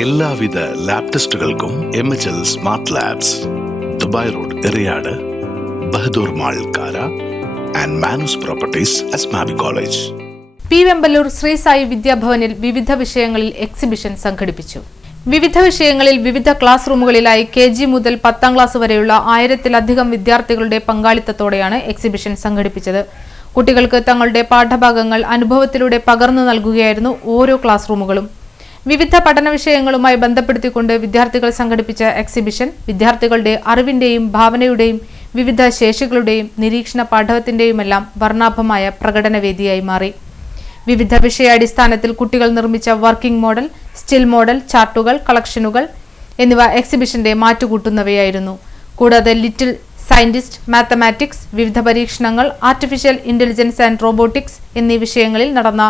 എല്ലാവിധ lab ടെസ്റ്റുകൾക്കും M H L smart labs Dubai road Eriyad Bahadur mall Kara and Manus properties Asmabi college P Vemballur Sri Sai വിദ്യാഭവനിൽ വിവിധ വിഷയങ്ങളിൽ exhibition സംഘടിപ്പിച്ചു. വിവിധ വിഷയങ്ങളിൽ വിവിധ class റൂമുകളിലായി K G മുതൽ പത്താം ക്ലാസ് വരെയുള്ള ആയിരത്തിലധികം വിദ്യാർത്ഥികളുടെ പങ്കാളിത്തത്തോടെയാണ് എക്സിബിഷൻ സംഘടിപ്പിച്ചത്. കുട്ടികൾക്ക് തങ്ങളുടെ പാഠഭാഗങ്ങൾ അനുഭവത്തിലൂടെ പകർന്നു നൽകുകയായിരുന്നു ഓരോ ക്ലാസ് റൂമുകളും വിവിധ പഠന വിഷയങ്ങളുമായി ബന്ധപ്പെടുത്തിക്കൊണ്ട് വിദ്യാർത്ഥികൾ സംഘടിപ്പിച്ച എക്സിബിഷൻ വിദ്യാർത്ഥികളുടെ അറിവിന്റെയും ഭാവനയുടെയും വിവിധ ശേഷികളുടെയും നിരീക്ഷണ പാഠവത്തിന്റെയുമെല്ലാം വർണാഭമായ പ്രകടനവേദിയായി മാറി. വിവിധ വിഷയാടിസ്ഥാനത്തിൽ കുട്ടികൾ നിർമ്മിച്ച വർക്കിംഗ് മോഡൽ സ്റ്റിൽ മോഡൽ ചാർട്ടുകൾ കളക്ഷനുകൾ എന്നിവ എക്സിബിഷന്റെ മാറ്റുകൂട്ടുന്നവയായിരുന്നു. കൂടാതെ ലിറ്റിൽ സയന്റിസ്റ്റ് മാത്തമാറ്റിക്സ് വിവിധ പരീക്ഷണങ്ങൾ ആർട്ടിഫിഷ്യൽ ഇന്റലിജൻസ് ആൻഡ് റോബോട്ടിക്സ് എന്നീ വിഷയങ്ങളിൽ നടന്ന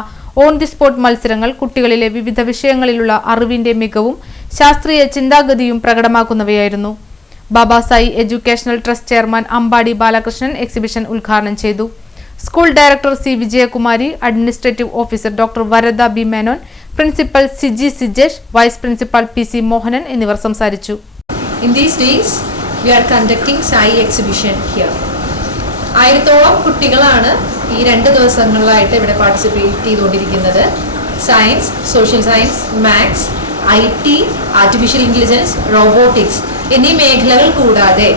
ഓൺ ദി സ്പോട്ട് മത്സരങ്ങൾ കുട്ടികളിലെ വിവിധ വിഷയങ്ങളിലുള്ള അറിവിന്റെ മികവും ശാസ്ത്രീയ ചിന്താഗതിയും പ്രകടമാക്കുന്നവയായിരുന്നു. Baba Sai educational trust chairman Ambadi Balakrishnan exhibition ഉദ്ഘാടനം ചെയ്തു. School director C Vijayakumari administrative officer doctor Varada B Menon principal Siji Sijesh vice principal P C Mohanan എന്നിവർ സംസാരിച്ചു. In these days, we are conducting Sai exhibition here ആയിരത്തോളം കുട്ടികളാണ് ഈ രണ്ട് ദിവസങ്ങളിലായിട്ട് ഇവിടെ പാർട്ടിസിപ്പേറ്റ് ചെയ്തുകൊണ്ടിരിക്കുന്നത്. Science social science maths I T artificial intelligence robotics എന്നീ മേഖലകൾ കൂടാതെ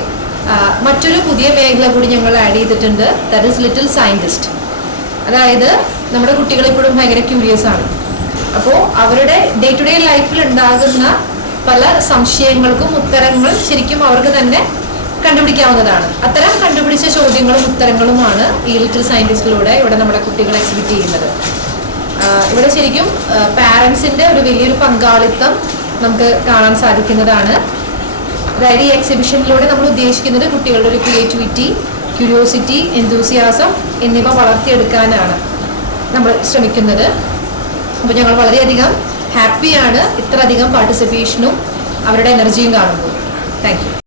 മറ്റൊരു പുതിയ മേഖല കൂടി ഞങ്ങൾ ആഡ് ചെയ്തിട്ടുണ്ട്. ദാറ്റ് ഇസ് ലിറ്റിൽ സയന്റിസ്റ്റ് അതായത് നമ്മുടെ കുട്ടികൾ ഇപ്പോഴും ഭയങ്കര ക്യൂരിയസ് ആണ്. അപ്പോൾ അവരുടെ ഡേ ടു ഡേ ലൈഫിൽ ഉണ്ടാകുന്ന പല സംശയങ്ങൾക്കും ഉത്തരങ്ങൾ ശരിക്കും അവർക്ക് തന്നെ കണ്ടുപിടിക്കാവുന്നതാണ്. അത്തരം കണ്ടുപിടിച്ച ചോദ്യങ്ങളും ഉത്തരങ്ങളുമാണ് ഈ ലിറ്റിൽ സയന്റിസ്റ്റിലൂടെ ഇവിടെ നമ്മുടെ കുട്ടികൾ എക്സിബിറ്റ് ചെയ്യുന്നത്. ഇവിടെ ശരിക്കും പാരൻസിന്റെ ഒരു വലിയൊരു പങ്കാളിത്തം നമുക്ക് കാണാൻ സാധിക്കുന്നതാണ്. അതായത് ഈ എക്സിബിഷനിലൂടെ നമ്മൾ ഉദ്ദേശിക്കുന്നത് കുട്ടികളുടെ ഒരു ക്രിയേറ്റിവിറ്റി ക്യൂരിയോസിറ്റി എന്തൂസിയാസം എന്നിവ വളർത്തിയെടുക്കാനാണ് നമ്മൾ ശ്രമിക്കുന്നത്. അപ്പോൾ ഞങ്ങൾ വളരെയധികം ഹാപ്പിയാണ് ഇത്രയധികം പാർട്ടിസിപ്പേഷനും അവരുടെ എനർജിയും കാണുമ്പോൾ താങ്ക് യു